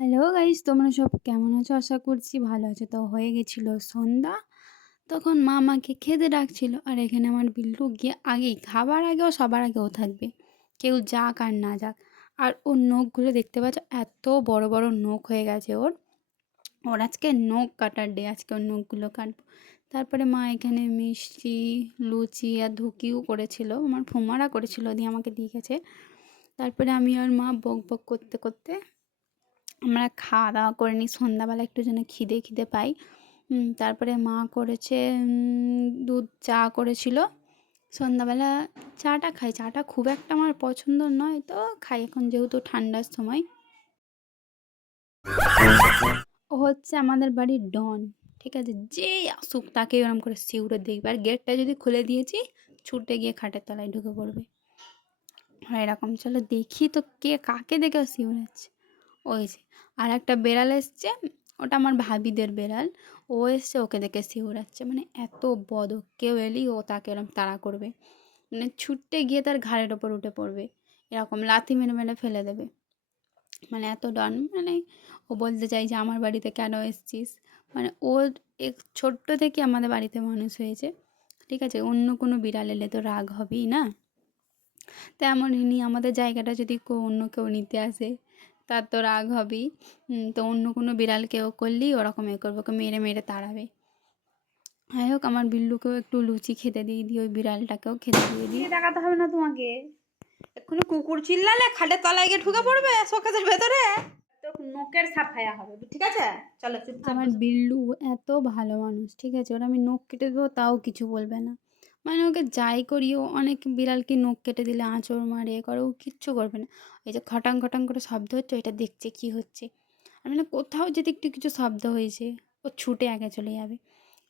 Hello guys, তোমরা সব কেমন আছো? আশা করছি ভালো আছো। তো হয়ে গেছিল সন্ধ্যা, তখন মা আমাকে খেতে ডাকছিল। আর এখানে আমার বিল্লু গিয়ে আগেই খাবার আগে ও সবার আগে ও থাকবে, কেউ যাক আর না যাক। আর ওর নখগুলো দেখতে পাচ্ছ, এত বড় বড় নখ হয়ে গেছে ওর। ওর আজকে নখ কাটার ডে, আজকে ওর নখগুলো কাটবো। তারপরে মা এখানে মিষ্টি, লুচি আর ধুকিও করেছিল, আমার ফুমারা করেছিল, দিয়ে আমাকে দিয়ে গেছে। তারপরে আমি আর মা বক বক করতে করতে আমরা খাওয়া দাওয়া করে নিই। সন্ধ্যাবেলা একটু যেন খিদে খিদে পাই। তারপরে মা করেছে দুধ চা করেছিল। সন্ধ্যাবেলা চাটা খাই, চাটা খুব একটা আমার পছন্দ নয়, তো খাই এখন যেহেতু ঠান্ডার সময়। ও হচ্ছে আমাদের বাড়ির ডন, ঠিক আছে? যেই আসুক তাকে ওরম করে শিউরে দেখবে, আর গেটটা যদি খুলে দিয়েছি ছুটে গিয়ে খাটের তলায় ঢুকে পড়বে। আর এরকম, চলো দেখি তো কে কাকে দেখে ও শিউরাচ্ছে। ওই যে আর একটা বেড়াল এসছে, ওটা আমার ভাবিদের বেড়াল। ও এসছে, ওকে দেখে শিউরাচ্ছে। মানে এত বদ, কেউ এলেই ও তাকে এরকম তাড়া করবে, মানে ছুটতে গিয়ে তার ঘাড়ের ওপর উঠে পড়বে, এরকম লাথি মেরে মেরে ফেলে দেবে। মানে এত ডন। মানে ও বলতে চাই যে আমার বাড়িতে কেন এসছিস। মানে ও ছোট্ট থেকে আমাদের বাড়িতে মানুষ হয়েছে, ঠিক আছে? অন্য কোনো বিড়াল এলে তো রাগ হবেই না। তেমনই আমাদের জায়গাটা যদি অন্য কেউ নিতে আসে, তার তো রাগ হবেই। তো অন্য কোনো বিড়ালকেও করলেই ওরকম এ করবে, ওকে মেরে মেরে তাড়াবে। যাই হোক, আমার বিল্লুকেও একটু লুচি খেতে দিয়ে দিই, ওই বিড়ালটাকেও খেতে দিয়ে দিই। দেখাতে হবে না তোমাকে। এক্ষুনি কুকুর চিল্লালে খাটের তলায় গিয়ে ঢুকে পড়বে শোকেসের ভেতরে, তো নোকের সাফায়া হবে, ঠিক আছে? চলো চুপচাপ আমার বসে। বিল্লু এত ভালো মানুষ, ঠিক আছে? ওরা আমি নখ কেটে দেবো তাও কিছু বলবে না। মানে ওকে যাই করি, ও অনেক বিড়ালকে নখ কেটে দিলে আঁচড় মারে, এ করে, ও কিচ্ছু করবে না। এই যে খটাং খটাং করে শব্দ হচ্ছে, ওইটা দেখছে কি হচ্ছে। আর মানে কোথাও যদি একটু কিছু শব্দ হয়েছে, ও ছুটে আগে চলে যাবে।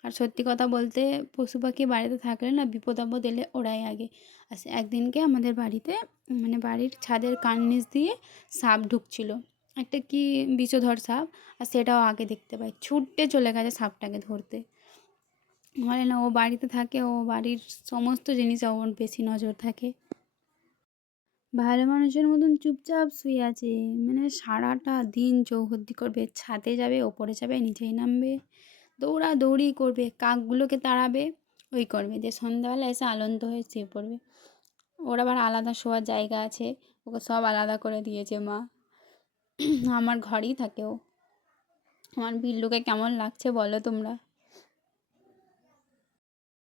আর সত্যি কথা বলতে, পশু পাখি বাড়িতে থাকলে না, বিপদ আপদ এলে ওরাই আগে আসে। একদিনকে আমাদের বাড়িতে, মানে বাড়ির ছাদের কার্নিশ দিয়ে সাপ ঢুকছিল, একটা কি বিষধর সাপ। আর সেটাও আগে দেখতে পাই, ছুটে চলে গেছে সাপটাকে ধরতে। বলে না, ও বাড়িতে থাকে, ও বাড়ির সমস্ত জিনিসে ওর বেশি নজর থাকে। ভালো মানুষের মতন চুপচাপ শুয়ে আছে, মানে সারাটা দিন চৌহদ্দি করবে, ছাদে যাবে, ওপরে যাবে, নিচেই নামবে, দৌড়াদৌড়ি করবে, কাকগুলোকে তাড়াবে, ওই করবে, যে সন্ধ্যাবেলা এসে আলন্ত হয়ে শুয়ে পড়বে। ওর আবার আলাদা শোয়ার জায়গা আছে, ওকে সব আলাদা করে দিয়েছে মা। আমার ঘরেই থাকে ও। আমার বিল্লুকে কেমন লাগছে বলো তোমরা?